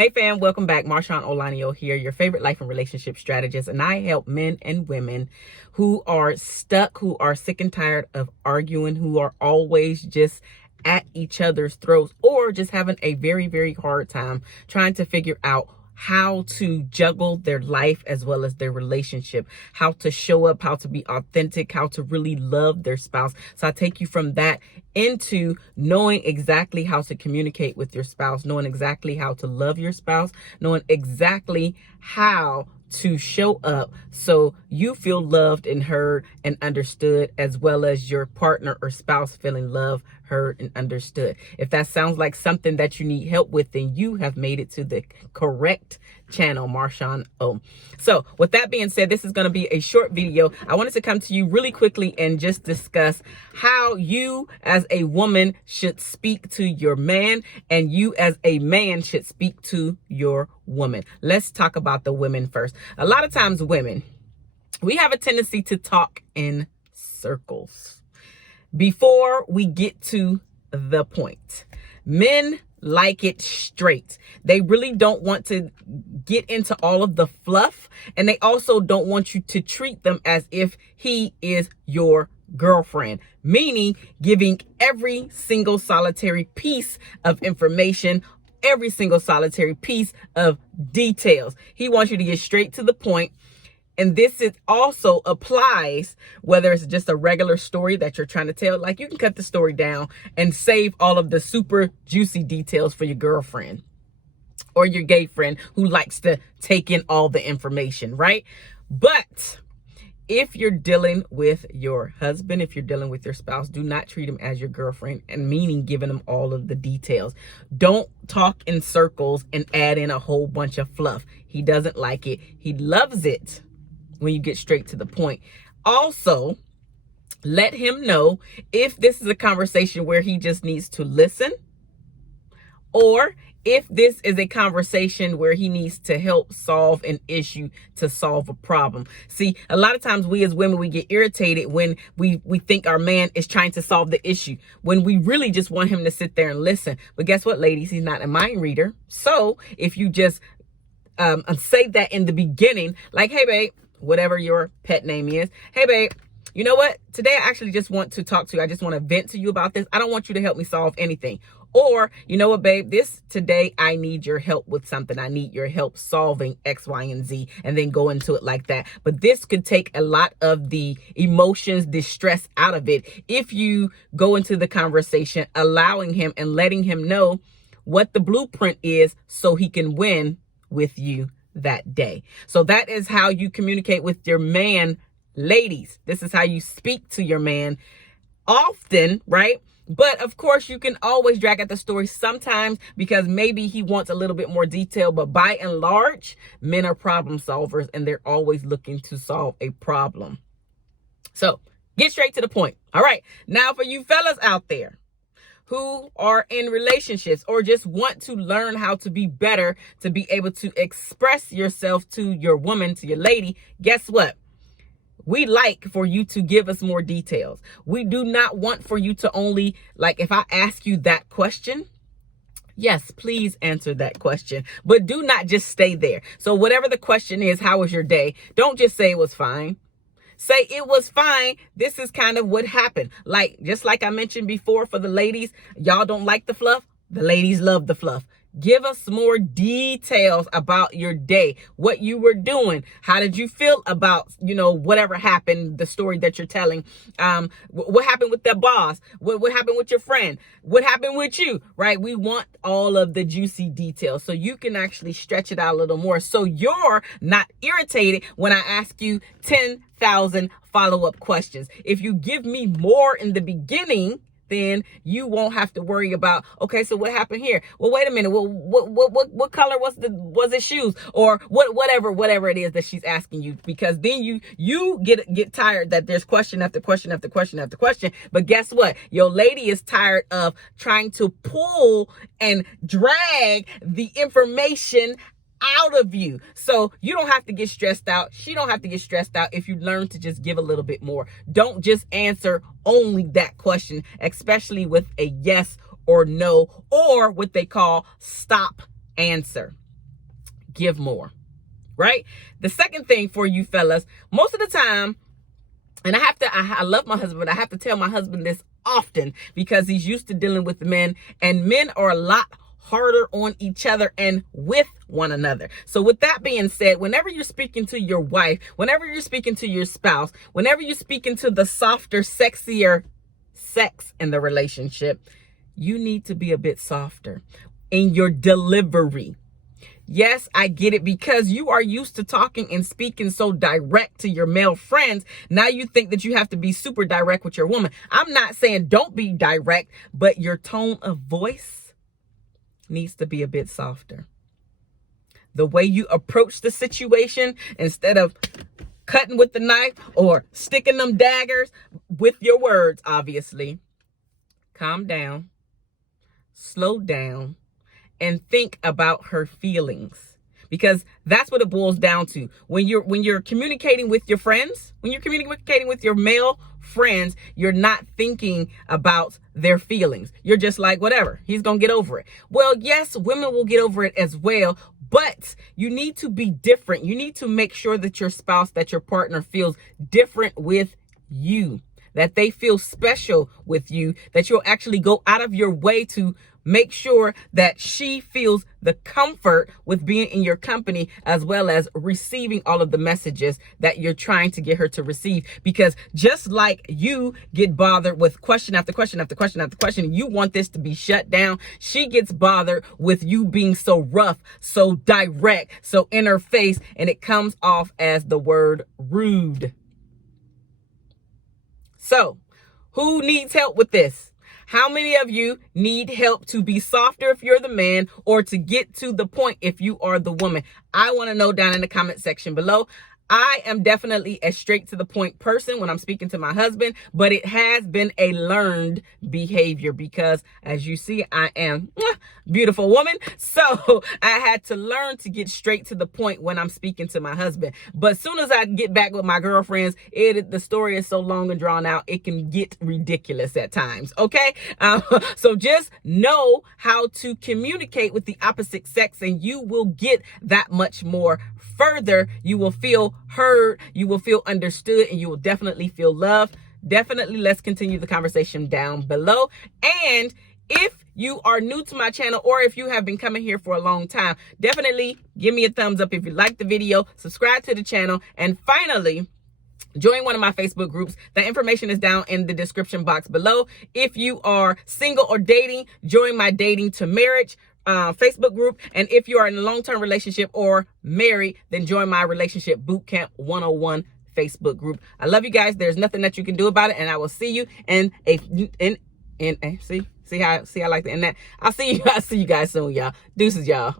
Hey fam, welcome back. MarshaunO here, your favorite life and relationship strategist. And I help men and women who are stuck, who are sick and tired of arguing, who are always just at each other's throats, or just having a very, very hard time trying to figure out how to juggle their life as well as their relationship, how to show up, how to be authentic, how to really love their spouse. So I take you from that into knowing exactly how to communicate with your spouse, knowing exactly how to love your spouse, knowing exactly how to show up so you feel loved and heard and understood, as well as your partner or spouse feeling loved, heard, and understood. If that sounds like something that you need help with, then you have made it to the correct channel, MarshaunO. So with that being said, this is going to be a short video. I wanted to come to you really quickly and just discuss how you as a woman should speak to your man and you as a man should speak to your woman. Let's talk about the women first. A lot of times women, we have a tendency to talk in circles before we get to the point. Men like it straight. They really don't want to get into all of the fluff, and they also don't want you to treat them as if he is your girlfriend, meaning giving every single solitary piece of information, every single solitary piece of details. He wants you to get straight to the point. And this is also applies whether it's just a regular story that you're trying to tell. Like, you can cut the story down and save all of the super juicy details for your girlfriend or your gay friend who likes to take in all the information, right? But if you're dealing with your husband, if you're dealing with your spouse, do not treat him as your girlfriend, and meaning giving him all of the details. Don't talk in circles and add in a whole bunch of fluff. He doesn't like it. He loves it when you get straight to the point. Also, let him know if this is a conversation where he just needs to listen, or if this is a conversation where he needs to help solve an issue, to solve a problem. See, a lot of times we as women, we get irritated when we think our man is trying to solve the issue, when we really just want him to sit there and listen. But guess what, ladies? He's not a mind reader. So if you just say that in the beginning, like, hey, babe, whatever your pet name is. Hey, babe, you know what? Today I actually just want to talk to you. I just want to vent to you about this. I don't want you to help me solve anything. Or, you know what, babe, today I need your help with something. I need your help solving X, Y, and Z, and then go into it like that. But this could take a lot of the emotions, the stress out of it if you go into the conversation, allowing him and letting him know what the blueprint is so he can win with you that day. So that is how you communicate with your man, ladies. This is how you speak to your man often, right? But of course, you can always drag out the story sometimes because maybe he wants a little bit more detail. But by and large, men are problem solvers and they're always looking to solve a problem. So get straight to the point. All right. Now for you fellas out there who are in relationships or just want to learn how to be better, to be able to express yourself to your woman, to your lady, guess what? We like for you to give us more details. We do not want for you to only, like, if I ask you that question, yes, please answer that question, but do not just stay there. So whatever the question is, how was your day? Don't just say it was fine. Say it was fine. This is kind of what happened. Like, just like I mentioned before for the ladies, y'all don't like the fluff. The ladies love the fluff. Give us more details about your day, what you were doing. How did you feel about, whatever happened, the story that you're telling? What happened with the boss? What happened with your friend? What happened with you, right? We want all of the juicy details so you can actually stretch it out a little more. So you're not irritated when I ask you 10,000 follow-up questions. If you give me more in the beginning, then you won't have to worry about, okay, so what happened here? Well, wait a minute. Well, what color was his shoes? Or whatever it is that she's asking you, because then you get tired that there's question after question after question after question. But guess what? Your lady is tired of trying to pull and drag the information out of you. So you don't have to get stressed out. She don't have to get stressed out if you learn to just give a little bit more. Don't just answer only that question, especially with a yes or no, or what they call stop answer. give more, right? The second thing for you fellas, most of the time, and I love my husband, but I have to tell my husband this often because he's used to dealing with men, and men are a lot harder on each other and with one another. So with that being said, whenever you're speaking to your wife, whenever you're speaking to your spouse, whenever you're speaking to the softer, sexier sex in the relationship, you need to be a bit softer in your delivery. Yes, I get it, because you are used to talking and speaking so direct to your male friends. Now you think that you have to be super direct with your woman. I'm not saying don't be direct, but your tone of voice needs to be a bit softer. The way you approach the situation, instead of cutting with the knife or sticking them daggers with your words, obviously, calm down, slow down, and think about her feelings, because that's what it boils down to. When you're communicating with your friends, when you're communicating with your male friends, you're not thinking about their feelings. You're just like, whatever, he's gonna get over it. Well, yes, women will get over it as well, but you need to be different. You need to make sure that your spouse, that your partner feels different with you, that they feel special with you, that you'll actually go out of your way to make sure that she feels the comfort with being in your company, as well as receiving all of the messages that you're trying to get her to receive. Because just like you get bothered with question after question after question after question, you want this to be shut down, she gets bothered with you being so rough, so direct, so in her face, and it comes off as the word rude. So, who needs help with this? How many of you need help to be softer if you're the man, or to get to the point if you are the woman? I want to know down in the comment section below. I am definitely a straight to the point person when I'm speaking to my husband, but it has been a learned behavior because, as you see, I am a beautiful woman. So I had to learn to get straight to the point when I'm speaking to my husband. But as soon as I get back with my girlfriends, the story is so long and drawn out, it can get ridiculous at times. Okay. So just know how to communicate with the opposite sex, and you will get that much more further. You will feel heard, you will feel understood, and you will definitely feel loved. Definitely, let's continue the conversation down below. And if you are new to my channel, or if you have been coming here for a long time, definitely give me a thumbs up if you like the video, subscribe to the channel, and finally, join one of my Facebook groups. The information is down in the description box below. If you are single or dating, join my Dating to Marriage Facebook group. And if you are in a long-term relationship or married, then join my Relationship Bootcamp 101 Facebook group. I love you guys. There's nothing that you can do about it. And I will see you in see how I like to end that. I'll see you guys soon, y'all. Deuces, y'all.